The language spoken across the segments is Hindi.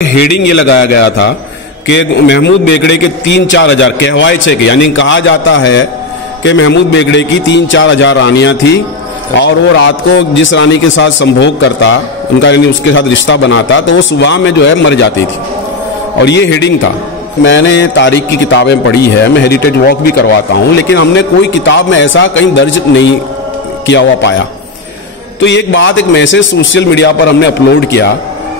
हेडिंग ये लगाया गया था कि महमूद बेगड़े के 3-4 हजार कहवाए छे, यानी कहा जाता है कि महमूद बेगड़े की 3-4 हजार रानियां थी और वो रात को जिस रानी के साथ संभोग करता, उनका यानी उसके साथ रिश्ता बनाता, तो वो सुबह में जो है मर जाती थी। और ये हेडिंग था। मैंने तारीख की किताबें पढ़ी है, मैं हेरिटेज वॉक भी करवाता हूँ, लेकिन हमने कोई किताब में ऐसा कहीं दर्ज नहीं किया हुआ पाया। तो एक बात, एक मैसेज सोशल मीडिया पर हमने अपलोड किया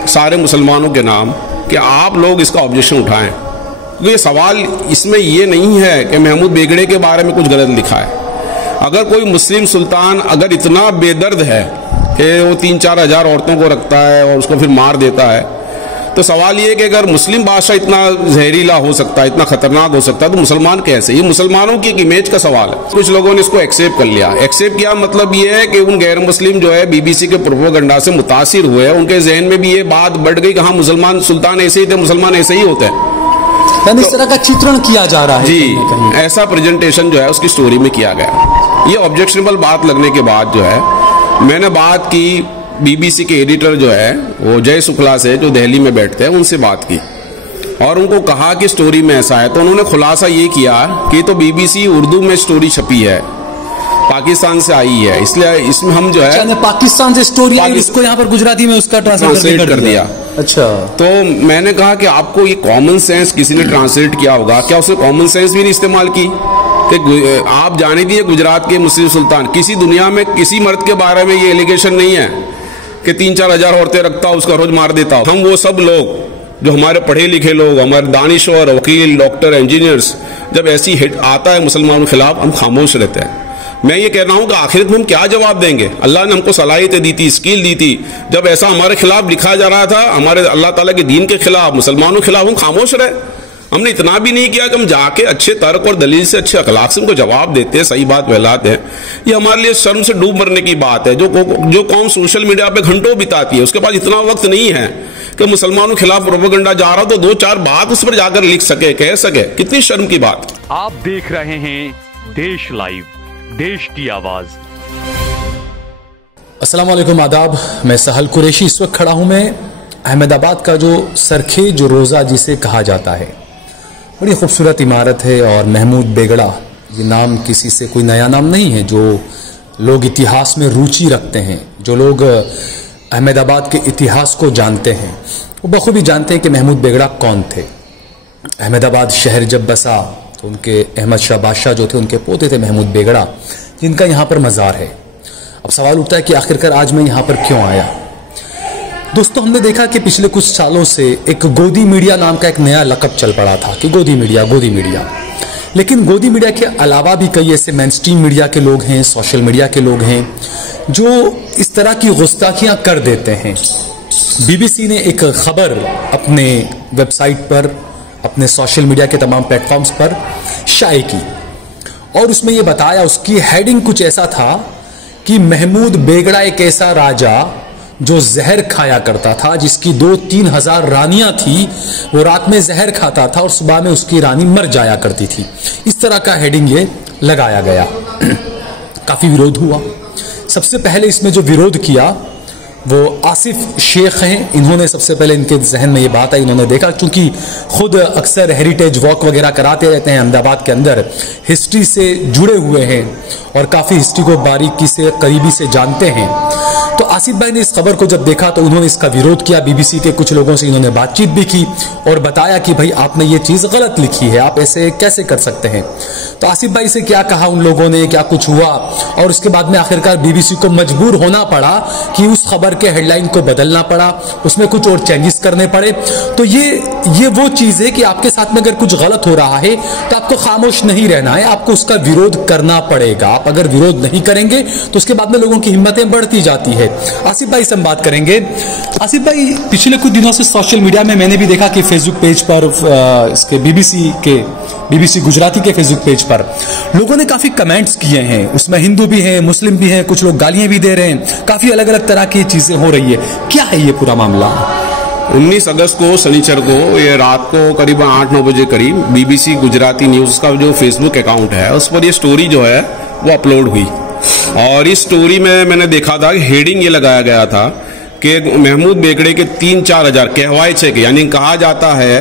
सारे मुसलमानों के नाम कि आप लोग इसका ऑब्जेक्शन उठाएं, क्योंकि ये सवाल इसमें ये नहीं है कि महमूद बेगड़े के बारे में कुछ गलत लिखा है। अगर कोई मुस्लिम सुल्तान अगर इतना बेदर्द है कि वो 3-4 हजार औरतों को रखता है और उसको फिर मार देता है, तो सवाल ये कि अगर मुस्लिम बादशाह इतना जहरीला हो सकता है, इतना खतरनाक हो सकता है, तो मुसलमान कैसे? ये मुसलमानों की एक इमेज का सवाल है। कुछ लोगों ने इसको एक्सेप्ट कर लिया। एक्सेप्ट किया मतलब ये है कि उन गैर मुस्लिम जो है बीबीसी के प्रोपेगेंडा से मुतासिर हुए, उनके जहन में भी ये बात बढ़ गई कि हाँ, मुसलमान सुल्तान ऐसे ही थे, मुसलमान ऐसे ही होते हैं। तो इस तरह का चित्रण किया जा रहा है जी, ऐसा प्रेजेंटेशन जो है उसकी स्टोरी में किया गया। ये ऑब्जेक्शनेबल बात लगने के बाद जो है मैंने बात की बीबीसी के एडिटर जो है वो जय शुक्ला से, जो दिल्ली में बैठते हैं, उनसे बात की और उनको कहा कि स्टोरी में ऐसा है। तो उन्होंने खुलासा ये किया कि तो बीबीसी उर्दू में स्टोरी छपी है, पाकिस्तान से आई है, इसलिए इसमें हम जो है पाकिस्तान से स्टोरी है, इसको यहाँ पर गुजराती में उसका ट्रांसलेट कर दिया। अच्छा, तो मैंने कहा कि आपको ये कॉमन सेंस किसी ने ट्रांसलेट किया होगा, क्या उसने कॉमन सेंस भी नहीं इस्तेमाल की? कि आप जाने दिए गुजरात के मुस्लिम सुल्तान, किसी दुनिया में किसी मर्द के बारे में ये एलिगेशन नहीं है कि 3-4 हजार औरतें रखता उसका रोज मार देता। हम वो सब लोग जो हमारे पढ़े लिखे लोग, हमारे दानिश्वर, वकील, डॉक्टर, इंजीनियर्स, जब ऐसी हिट आता है मुसलमानों के खिलाफ, हम खामोश रहते हैं। मैं ये कह रहा हूं कि आखिरत में हम क्या जवाब देंगे? अल्लाह ने हमको सलाहियतें दी थी, स्किल दी थी, जब ऐसा हमारे खिलाफ लिखा जा रहा था, हमारे अल्लाह ताला के दीन के खिलाफ, मुसलमानों के खिलाफ, हम खामोश रहे। हमने इतना भी नहीं किया कि हम जाके अच्छे तर्क और दलील से, अच्छे अखलाक से उनको जवाब देते हैं, सही बात फैलाते हैं। ये हमारे लिए शर्म से डूब मरने की बात है। जो कौम सोशल मीडिया पे घंटों बिताती है, उसके पास इतना वक्त नहीं है कि मुसलमानों के खिलाफ प्रोपेगेंडा जा रहा हो तो 2-4 बात उस पर जाकर लिख सके, कह सके। कितनी शर्म की बात। आप देख रहे हैं देश लाइव, देश की आवाज। अस्सलाम वालेकुम, आदाब। मैं सहल कुरैशी इस वक्त खड़ा हूं मैं अहमदाबाद का जो सरखेज रोजा जिसे कहा जाता है, बड़ी खूबसूरत इमारत है। और महमूद बेगड़ा ये नाम किसी से कोई नया नाम नहीं है। जो लोग इतिहास में रुचि रखते हैं, जो लोग अहमदाबाद के इतिहास को जानते हैं, वो बखूबी जानते हैं कि महमूद बेगड़ा कौन थे। अहमदाबाद शहर जब बसा तो उनके अहमद शाह बादशाह जो थे, उनके पोते थे महमूद बेगड़ा, जिनका यहाँ पर मज़ार है। अब सवाल उठता है कि आखिरकार आज मैं यहाँ पर क्यों आया। दोस्तों, हमने देखा कि पिछले कुछ सालों से एक गोदी मीडिया नाम का एक नया लक़ब चल पड़ा था कि गोदी मीडिया। लेकिन गोदी मीडिया के अलावा भी कई ऐसे मेनस्ट्रीम मीडिया के लोग हैं, सोशल मीडिया के लोग हैं, जो इस तरह की गुस्ताखियां कर देते हैं। बीबीसी ने एक खबर अपने वेबसाइट पर, अपने सोशल मीडिया के तमाम प्लेटफॉर्म्स पर शाये की और उसमें यह बताया, उसकी हेडिंग कुछ ऐसा था कि महमूद बेगड़ा एक ऐसा राजा जो जहर खाया करता था, जिसकी 2-3 हजार रानियां थी, वो रात में जहर खाता था और सुबह में उसकी रानी मर जाया करती थी। इस तरह का हेडिंग ये लगाया गया। काफी विरोध हुआ। सबसे पहले इसमें जो विरोध किया वो आसिफ शेख हैं। इन्होंने सबसे पहले, इनके जहन में ये बात आई, इन्होंने देखा, चूंकि खुद अक्सर हेरिटेज वॉक वगैरह कराते रहते हैं अहमदाबाद के अंदर, हिस्ट्री से जुड़े हुए हैं और काफी हिस्ट्री को बारीकी से, करीबी से जानते हैं। तो आसिफ भाई ने इस खबर को जब देखा तो उन्होंने इसका विरोध किया। बीबीसी के कुछ लोगों से इन्होंने बातचीत भी की और बताया कि भाई आपने ये चीज गलत लिखी है, आप ऐसे कैसे कर सकते हैं। तो आसिफ भाई से क्या कहा उन लोगों ने, क्या कुछ हुआ, और उसके बाद में आखिरकार बीबीसी को मजबूर होना पड़ा कि उस खबर के हेडलाइन को बदलना पड़ा, उसमें कुछ और चेंजेस करने पड़े। तो ये वो चीज है कि आपके साथ में अगर कुछ गलत हो रहा है तो आपको खामोश नहीं रहना है, आपको उसका विरोध करना पड़ेगा। आप अगर विरोध नहीं करेंगे तो उसके बाद में लोगों की हिम्मतें बढ़ती जाती है। आसिफ भाई से हम बात करेंगे। आसिफ भाई, पिछले कुछ दिनों से सोशल मीडिया में मैंने भी देखा कि फेसबुक पेज पर, इसके बीबीसी गुजराती के फेसबुक पेज पर लोगों ने काफी कमेंट्स किए हैं। उसमें हिंदू भी हैं, मुस्लिम भी हैं, कुछ लोग गालियां भी दे रहे हैं, काफी अलग अलग तरह की चीजें हो रही है। क्या है ये पूरा मामला? 19 अगस्त को शनिचर को, ये रात को करीबन 8-9 बजे करीब, बीबीसी गुजराती न्यूज का जो फेसबुक अकाउंट है उस पर ये स्टोरी जो है वो अपलोड हुई। और इस स्टोरी में मैंने देखा था कि हेडिंग ये लगाया गया था कि महमूद बेगड़े के 3-4 हजार कहवाए छे के, यानी कहा जाता है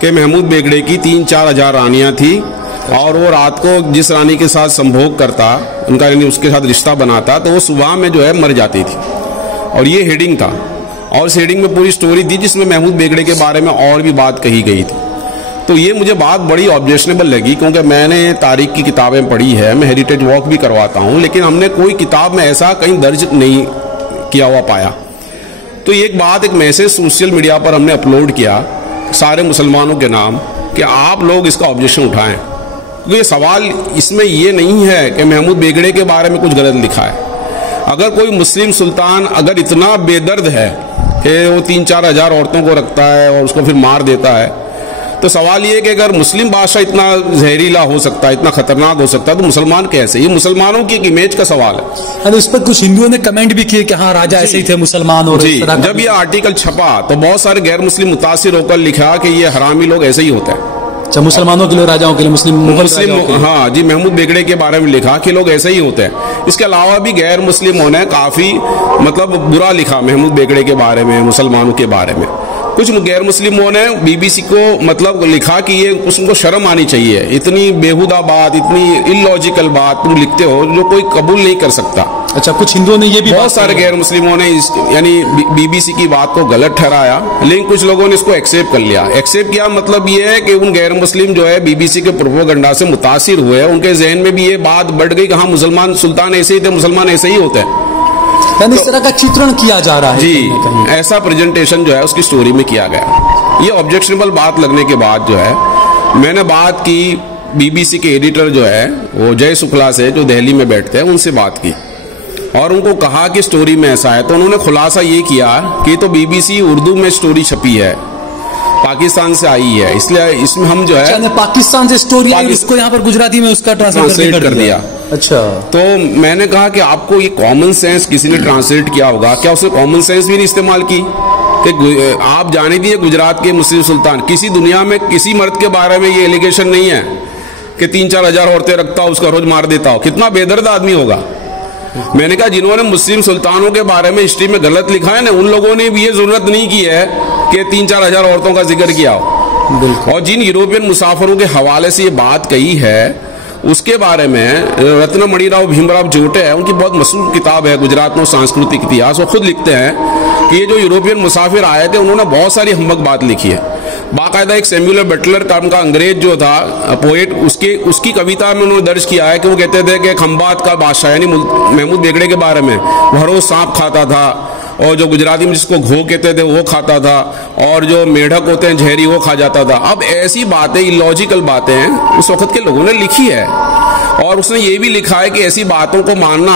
कि महमूद बेगड़े की 3-4 हजार रानियां थी और वो रात को जिस रानी के साथ संभोग करता, उनका यानी उसके साथ रिश्ता बनाता, तो वो सुबह में जो है मर जाती थी। और ये हेडिंग था, और इस हेडिंग में पूरी स्टोरी थी जिसमें महमूद बेगड़े के बारे में और भी बात कही गई थी। तो ये मुझे बात बड़ी ऑब्जेक्शनेबल लगी, क्योंकि मैंने तारीख की किताबें पढ़ी है, मैं हेरिटेज वॉक भी करवाता हूँ, लेकिन हमने कोई किताब में ऐसा कहीं दर्ज नहीं किया हुआ पाया। तो एक बात, एक मैसेज सोशल मीडिया पर हमने अपलोड किया सारे मुसलमानों के नाम कि आप लोग इसका ऑब्जेक्शन उठाएं। तो ये सवाल इसमें ये नहीं है कि महमूद बेगड़े के बारे में कुछ गलत लिखा है। अगर कोई मुस्लिम सुल्तान अगर इतना बेदर्द है कि वो 3-4 हजार औरतों को रखता है और उसको फिर मार देता है, तो सवाल ये है कि अगर मुस्लिम बादशाह इतना जहरीला हो सकता है, इतना खतरनाक हो सकता है, तो मुसलमान कैसे? ये मुसलमानों की एक इमेज का सवाल है। अरे इस पर कुछ हिंदुओं ने कमेंट भी किए कि हाँ राजा ऐसे ही थे मुसलमान। और जी, जब ये आर्टिकल छपा तो बहुत सारे गैर मुस्लिम मुतासिर होकर लिखा कि ये हरामी लोग ऐसे ही होते हैं। अच्छा, मुसलमानों के लिए, राजाओं के लिए, मुस्लिम, हाँ जी, महमूद बेगड़े के बारे में लिखा कि लोग ऐसे ही होते हैं। इसके अलावा भी गैर मुस्लिमों ने काफी मतलब बुरा लिखा महमूद बेगड़े के बारे में, मुसलमानों के बारे में। कुछ गैर मुस्लिमों ने बीबीसी को मतलब लिखा कि ये उनको शर्म आनी चाहिए, इतनी बेहुदा बात, इतनी इलॉजिकल बात तुम लिखते हो जो कोई कबूल नहीं कर सकता। अच्छा, कुछ हिंदुओं ने ये भी, बहुत सारे गैर मुस्लिमों ने यानी बीबीसी की बात को गलत ठहराया, लेकिन कुछ लोगों ने इसको एक्सेप्ट कर लिया। एक्सेप्ट किया मतलब ये है कि उन गैर मुस्लिम जो है बीबीसी के प्रोपेगेंडा से मुतासिर हुए, उनके जहन में भी ये बात बढ़ गई कि हाँ मुसलमान सुल्तान ऐसे ही थे, मुसलमान ऐसे ही होते हैं। इस तरह का चित्रण किया जा रहा है जी, ऐसा प्रेजेंटेशन जो है उसकी स्टोरी में किया गया। ये ऑब्जेक्शनेबल बात लगने के बाद जो है मैंने बात की बीबीसी के एडिटर जो है वो जय शुक्ला से, जो दिल्ली में बैठते हैं, उनसे बात की और उनको कहा कि स्टोरी में ऐसा है। तो उन्होंने खुलासा ये किया कि तो बीबीसी उर्दू में स्टोरी छपी है, पाकिस्तान से आई है, इसलिए इसमें हम जो है पाकिस्तान से स्टोरी आई, इसको यहाँ पर गुजराती में उसका ट्रांसलेट कर दिया। अच्छा, तो मैंने कहा कि आपको ये कॉमन सेंस किसी ने ट्रांसलेट किया होगा क्या? उसने कॉमन सेंस भी नहीं इस्तेमाल की कि आप जाने दिए गुजरात के मुस्लिम सुल्तान, किसी दुनिया में किसी मर्द के बारे में ये एलिगेशन नहीं है कि 3-4 हजार औरतें रखता हो, उसका रोज मार देता हो। कितना बेदर्द आदमी होगा। मैंने कहा जिन्होंने मुस्लिम सुल्तानों के बारे में हिस्ट्री में गलत लिखा है ना, उन लोगों ने भी ये जरूरत नहीं की है कि 3-4 हजार औरतों का जिक्र किया हो। और जिन यूरोपियन मुसाफिरों के हवाले से ये बात कही है उसके बारे में रत्नमणिराव भीमराव जोटे है, उनकी बहुत मशहूर किताब है गुजरात में सांस्कृतिक इतिहास। वो खुद लिखते हैं कि ये जो यूरोपियन मुसाफिर आए थे उन्होंने बहुत सारी हम्बक बात लिखी है। बाकायदा एक सैमुअल बटलर नाम का अंग्रेज जो था पोएट, उसकी कविता में उन्होंने दर्ज किया है कि वो कहते थे कि खंबात का बादशाह यानी महमूद बेगड़े के बारे में, वो रोज सांप खाता था और जो गुजराती में जिसको घो कहते थे वो खाता था, और जो मेढक होते हैं झेरी वो खा जाता था। अब ऐसी बातें, इलॉजिकल बातें उस वक्त के लोगों ने लिखी है। और उसने ये भी लिखा है कि ऐसी बातों को मानना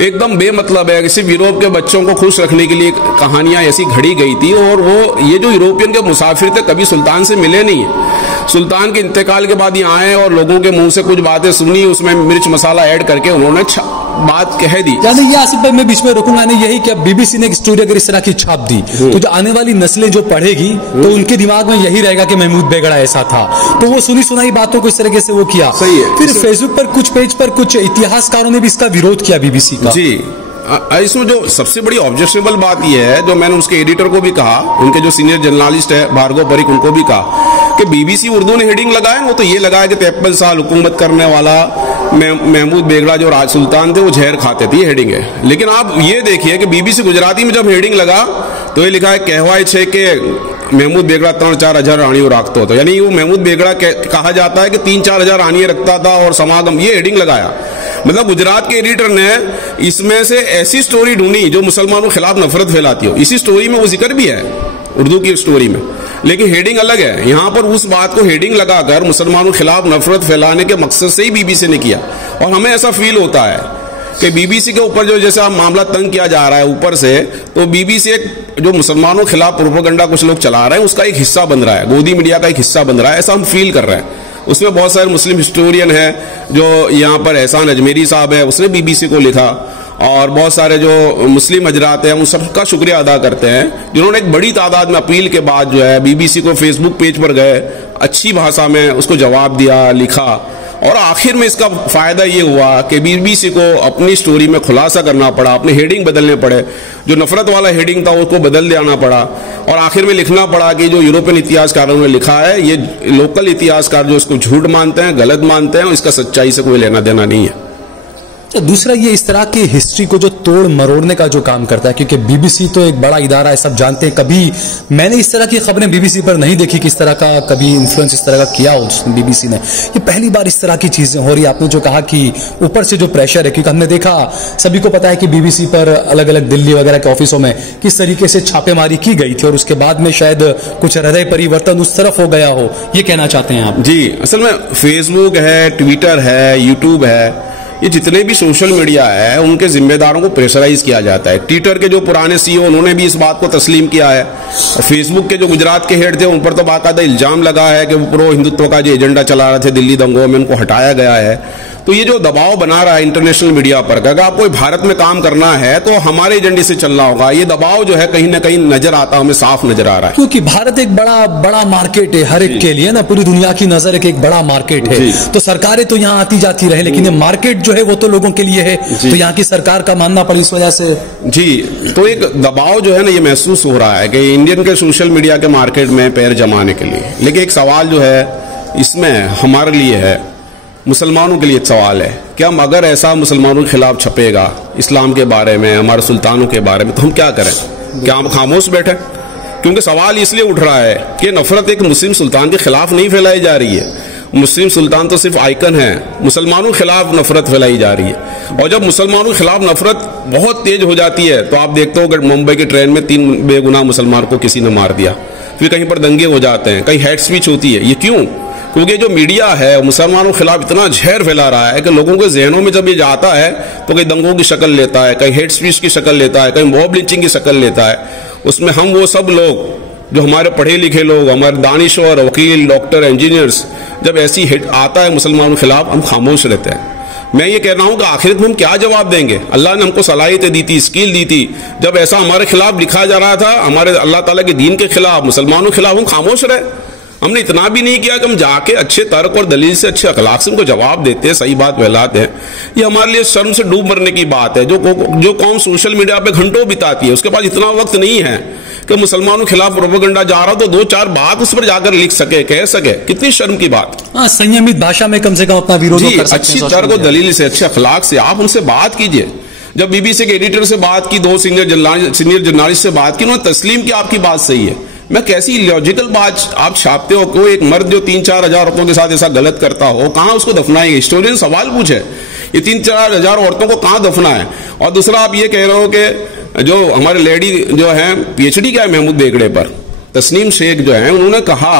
एकदम बेमतलब है, सिर्फ यूरोप के बच्चों को खुश रखने के लिए कहानियां ऐसी घड़ी गई थी। और वो ये जो यूरोपियन के मुसाफिर थे कभी सुल्तान से मिले नहीं, सुल्तान के इंतकाल के बाद यहाँ आए और लोगों के मुंह से कुछ बातें सुनी, उसमें मिर्च मसाला ऐड करके उन्होंने बात कह दी। यानी ये आसिफ भाई मैं बीच में रोकूंगा नहीं, यही कि बीबीसी ने एक स्टोरी अगर इस तरह की छाप दी तो जो आने वाली नस्लें जो पढ़ेगी तो उनके दिमाग में यही रहेगा कि महमूद बेगड़ा ऐसा था, तो वो सुनी सुनाई बातों को इस तरीके से वो किया। सही है। फिर फेसबुक पर कुछ पेज पर कुछ इतिहासकारों ने भी इसका विरोध किया बीबीसी का। जी, इसमें जो सबसे बड़ी ऑब्जेक्शनेबल बात यह है, जो मैंने उसके एडिटर को भी कहा, उनके जो सीनियर जर्नलिस्ट है भार्गव परिक, उनको भी कहा कि बीबीसी उर्दू ने हेडिंग लगाया, वो तो ये लगाया कि 53 साल हुकूमत करने वाला महमूद बेगड़ा जो राज सुल्तान थे वो जहर खाते थे, ये हेडिंग है। लेकिन आप ये देखिए कि बीबीसी गुजराती में जब हेडिंग लगा तो ये लिखा है कहवाय छे के महमूद बेगड़ा 3-4 हजार रानियों रखता होता, यानी वो महमूद बेगड़ा कहा जाता है कि 3-4 हजार रानियां रखता था और समागम, ये हेडिंग लगाया। मतलब गुजरात के एडिटर ने इसमें से ऐसी स्टोरी ढूंढी जो मुसलमानों के खिलाफ नफरत फैलाती हो। इसी स्टोरी में वो जिक्र भी है उर्दू की स्टोरी में, लेकिन हेडिंग अलग है। यहां पर उस बात को हेडिंग लगाकर मुसलमानों के खिलाफ नफरत फैलाने के मकसद से ही बीबीसी ने किया। और हमें ऐसा फील होता है कि बीबीसी के ऊपर जो जैसे मामला तंग किया जा रहा है ऊपर से, तो बीबीसी एक जो मुसलमानों के खिलाफ प्रोपेगेंडा कुछ लोग चला रहे हैं उसका एक हिस्सा बन रहा है, गोदी मीडिया का एक हिस्सा बन रहा है, ऐसा हम फील कर रहे हैं। उसमें बहुत सारे मुस्लिम हिस्टोरियन है, जो यहाँ पर एहसान अजमेरी साहब है, उसने बीबीसी को लिखा, और बहुत सारे जो मुस्लिम हजरात हैं उन सबका शुक्रिया अदा करते हैं जिन्होंने एक बड़ी तादाद में अपील के बाद जो है बीबीसी को फेसबुक पेज पर गए, अच्छी भाषा में उसको जवाब दिया, लिखा, और आखिर में इसका फायदा ये हुआ कि बीबीसी को अपनी स्टोरी में खुलासा करना पड़ा, अपने हेडिंग बदलने पड़े, जो नफरत वाला हेडिंग था उसको बदल देना पड़ा और आखिर में लिखना पड़ा कि जो यूरोपियन इतिहासकारों ने लिखा है ये लोकल इतिहासकार जो इसको झूठ मानते हैं, गलत मानते हैं और इसका सच्चाई से कोई लेना देना नहीं है। तो दूसरा ये इस तरह की हिस्ट्री को जो तोड़ मरोड़ने का जो काम करता है, क्योंकि बीबीसी तो एक बड़ा इदारा है, सब जानते हैं। कभी मैंने इस तरह की खबरें बीबीसी पर नहीं देखी कि इस तरह का कभी इन्फ्लुएंस इस तरह का किया हो बीबीसी ने। ये पहली बार इस तरह की चीजें हो रही है। आपने जो कहा कि ऊपर से जो प्रेशर है, क्योंकि हमने देखा, सभी को पता है कि बीबीसी पर अलग अलग दिल्ली वगैरह के ऑफिसों में किस तरीके से छापेमारी की गई थी और उसके बाद में शायद कुछ हृदय परिवर्तन उस तरफ हो गया हो, ये कहना चाहते हैं आप? जी, असल में फेसबुक है, ट्विटर है, यूट्यूब है, ये जितने भी सोशल मीडिया है उनके जिम्मेदारों को प्रेशराइज किया जाता है। ट्विटर के जो पुराने सीईओ उन्होंने भी इस बात को तस्लीम किया है और फेसबुक के जो गुजरात के हेड थे उन पर तो बाकायदा इल्जाम लगा है कि वो प्रो हिंदुत्व का जो एजेंडा चला रहे थे दिल्ली दंगों में, उनको हटाया गया है। तो ये जो दबाव बना रहा है इंटरनेशनल मीडिया पर, अगर आपको भारत में काम करना है तो हमारे एजेंडे से चलना होगा, ये दबाव जो है कहीं ना कहीं नजर आता, हमें साफ नजर आ रहा है। क्योंकि भारत एक बड़ा मार्केट है हर एक के लिए ना, पूरी दुनिया की नजर एक बड़ा मार्केट है। तो सरकारें तो यहाँ आती जाती रहे, लेकिन ये मार्केट जो है वो तो लोगों के लिए है, तो यहाँ की सरकार का मानना पड़ी इस वजह से। जी, तो एक दबाव जो है ना ये महसूस हो रहा है कि इंडियन के सोशल मीडिया के मार्केट में पैर जमाने के लिए। लेकिन एक सवाल जो है इसमें हमारे लिए है, मुसलमानों के लिए एक सवाल है कि हम अगर ऐसा मुसलमानों के खिलाफ छपेगा इस्लाम के बारे में, हमारे सुल्तानों के बारे में, तो हम क्या करें? क्या हम खामोश बैठे? क्योंकि सवाल इसलिए उठ रहा है कि नफरत एक मुस्लिम सुल्तान के खिलाफ नहीं फैलाई जा रही है। मुस्लिम सुल्तान तो सिर्फ आइकन है, मुसलमानों के खिलाफ नफरत फैलाई जा रही है। और जब मुसलमानों के खिलाफ नफरत बहुत तेज हो जाती है तो आप देखते हो कि मुंबई की ट्रेन में 3 बेगुनाह मुसलमान को किसी ने मार दिया, फिर कहीं पर दंगे हो जाते हैं, कहीं हेट स्पीच होती है। ये क्यों? क्योंकि जो मीडिया है मुसलमानों के खिलाफ इतना जहर फैला रहा है कि लोगों के जहनों में जब ये जाता है तो कहीं दंगों की शक्ल लेता है, कहीं हेट स्पीच की शक्ल लेता है, कहीं मॉब लिंचिंग की शक्ल लेता है। उसमें हम वो सब लोग जो हमारे पढ़े लिखे लोग, हमारे दानिश्वर, वकील, डॉक्टर, इंजीनियर्स, जब ऐसी हिट आता है मुसलमानों के खिलाफ, हम खामोश रहते हैं। मैं ये कह रहा हूं कि आखिर में हम क्या जवाब देंगे? अल्लाह ने हमको सलाहियतें दी थी, स्किल दी थी, जब ऐसा हमारे खिलाफ लिखा जा रहा था, हमारे अल्लाह ताला के दीन के खिलाफ, मुसलमानों के खिलाफ, हम खामोश रहे। हमने इतना भी नहीं किया कि हम जाके अच्छे तर्क और दलील से, अच्छे अखलाक से उनको जवाब देते हैं, सही बात फैलाते हैं। ये हमारे लिए शर्म से डूब मरने की बात है। जो कौम सोशल मीडिया पे घंटों बिताती है उसके पास इतना वक्त नहीं है कि मुसलमानों के खिलाफ प्रोपेगेंडा जा रहा हो तो 2-4 बात उस पर जाकर लिख सके, कह सके। कितनी शर्म की बात। संयमित भाषा में कम से कम अपना विरोध कर सकते हैं। अच्छी तर्क और दलील से, अच्छे अखलाक से आप उनसे बात कीजिए। जब बीबीसी के एडिटर से बात की, 2 सीनियर जर्नलिस्ट से बात की, उन्होंने तस्लीम किया आपकी बात सही है। मैं कैसी लॉजिकल बात आप छापते हो? कोई एक मर्द जो 3-4 हजार औरतों के साथ ऐसा गलत करता हो, कहां उसको दफनाएंगे? हिस्टोरियन सवाल पूछे, ये 3-4 हजार औरतों को कहां दफना है? और दूसरा आप ये कह रहे हो कि जो हमारे लेडी जो है पीएचडी क्या है महमूद बेगड़े पर, तस्नीम शेख जो है, उन्होंने कहा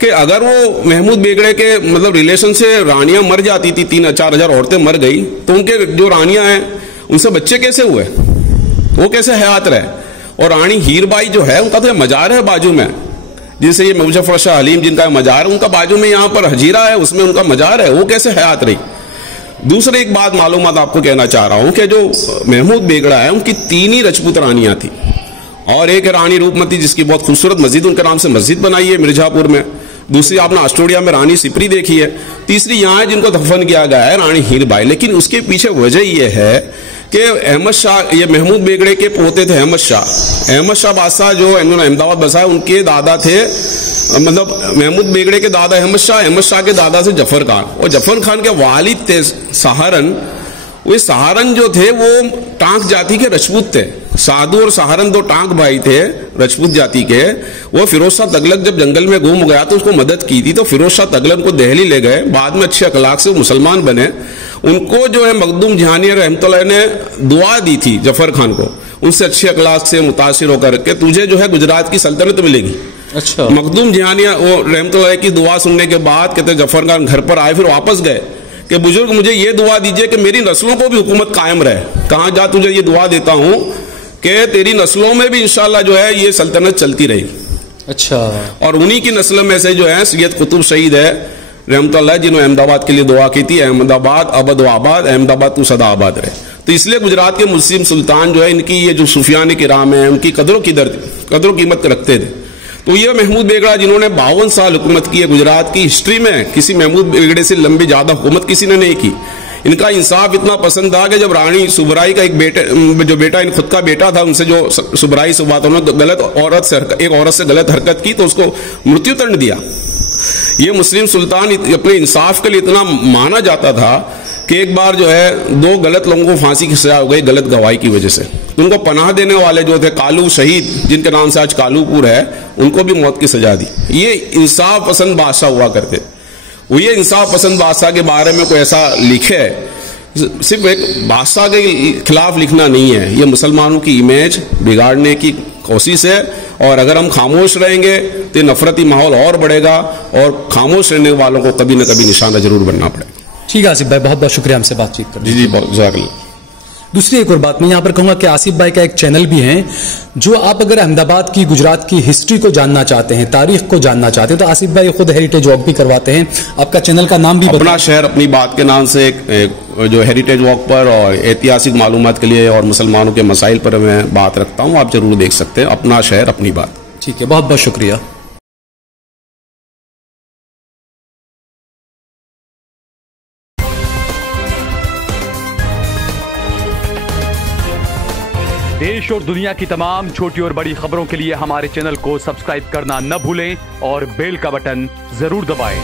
कि अगर वो महमूद बेगड़े के मतलब रिलेशन से रानियां मर जाती थी, 3-4 हजार औरतें मर गई, तो उनके जो रानियां हैं उनसे बच्चे कैसे हुए, वो कैसे हयात रहे? और रानी हीरबाई जो है उनका तो मजार है बाजू में, जिनसे ये मुजफ्फर शाह हलीम जिनका मजार है, उनका बाजू में यहाँ पर हजीरा है, उसमें उनका मजार है, वो कैसे हयात रही? दूसरी एक बात मालूमात आपको कहना चाह रहा हूं कि जो महमूद बेगड़ा है उनकी 3 ही रजपूत रानियां थी और एक रानी रूपमती जिसकी बहुत खूबसूरत मस्जिद उनके नाम से मस्जिद बनाई है मिर्जापुर में। दूसरी आपने ऑस्ट्रेलिया में रानी सिपरी देखी है। तीसरी यहाँ है जिनको दफन किया गया है रानी हीरबाई। लेकिन उसके पीछे वजह यह है कि अहमद शाह, ये महमूद बेगड़े के पोते थे अहमद शाह बादशाह जो इन्होंने अहमदाबाद बसाया, उनके दादा थे, मतलब महमूद बेगड़े के दादा अहमद शाह के दादा थे जफर खान, और जफर खान के वालिद थे सहारन। वे सहारन जो थे वो टांक जाति के राजपूत थे। साधु और सहारन 2 टांक भाई थे राजपूत जाति के। वो फिरोज शाह तगलक जब जंगल में गुम गया तो उसको मदद की थी, तो फिरोज शाह तगलक को दिल्ली ले गए। बाद में अच्छे अखलाक से मुसलमान बने। उनको जो है मखदूम जहानिया रहमतुल्लाह ने दुआ दी थी जफर खान को, उनसे अच्छे अखलाक से मुतासिर होकर के तुझे जो है गुजरात की सल्तनत मिलेगी। अच्छा। मखदूम जहानिया वो रहमतुल्लाह की दुआ सुनने के बाद कहते जफर खान घर पर आए, फिर वापस गए कि बुजुर्ग मुझे ये दुआ दीजिए कि मेरी नस्लों को भी हुकूमत कायम रहे। कहाँ जा, तुझे ये दुआ देता हूं कि तेरी नस्लों में भी इंशाल्लाह जो है ये सल्तनत चलती रही। अच्छा। और उन्हीं की नस्ल में से जो है सैयद कुतुब शहीद है रहमतुल्लाह, जिन्होंने अहमदाबाद के लिए दुआ की थी, अहमदाबाद अबद व आबाद, अहमदाबाद तू सदा आबाद रहे। तो इसलिए गुजरात के मुस्लिम सुल्तान जो है इनकी ये जो सूफियाने किराम है उनकी कदरों कीमत रखते थे। तो ये महमूद बेगड़ा जिन्होंने 52 साल हुकूमत की है गुजरात की हिस्ट्री में, किसी महमूद बेगड़े से लंबी ज्यादा हुकूमत किसी ने नहीं की। इनका इंसाफ इतना पसंद था कि जब रानी सुबराई का जो बेटा खुद का बेटा था, उनसे जो सुबराई से हुआ था, उन्होंने एक औरत से गलत हरकत की तो उसको मृत्युदंड दिया। ये मुस्लिम सुल्तान अपने इंसाफ के लिए इतना माना जाता था कि एक बार जो है 2 गलत लोगों को फांसी की सजा हो गई गलत गवाही की वजह से। उनको पनाह देने वाले जो थे कालू शहीद, जिनके नाम से आज कालूपुर है, उनको भी मौत की सजा दी। ये इंसाफ पसंद बादशाह हुआ करते। वो ये इंसाफ पसंद बादशाह के बारे में कोई ऐसा लिखे, सिर्फ एक बादशाह के खिलाफ लिखना नहीं है, ये मुसलमानों की इमेज बिगाड़ने की कोशिश है। और अगर हम खामोश रहेंगे तो ये नफरती माहौल और बढ़ेगा और खामोश रहने वालों को कभी न कभी निशाना जरूर बनना पड़ेगा। ठीक है आसिफ भाई, बहुत बहुत शुक्रिया हमसे बातचीत करने। जी बहुत जज़ाकल्लाह। दूसरी एक और बात मैं यहाँ पर कहूँगा कि आसिफ भाई का एक चैनल भी है, जो आप अगर अहमदाबाद की, गुजरात की हिस्ट्री को जानना चाहते हैं, तारीख को जानना चाहते हैं, तो आसिफ भाई खुद हेरिटेज वॉक भी करवाते हैं। आपका चैनल का नाम भी अपना शहर अपनी बात के नाम से एक जो हेरिटेज वॉक पर और ऐतिहासिक मालूमात के लिए और मुसलमानों के मसाइल पर मैं बात रखता हूँ, आप जरूर देख सकते हैं। अपना शहर अपनी बात। ठीक है, बहुत बहुत शुक्रिया। देश और दुनिया की तमाम छोटी और बड़ी खबरों के लिए हमारे चैनल को सब्सक्राइब करना न भूलें और बेल का बटन जरूर दबाएं।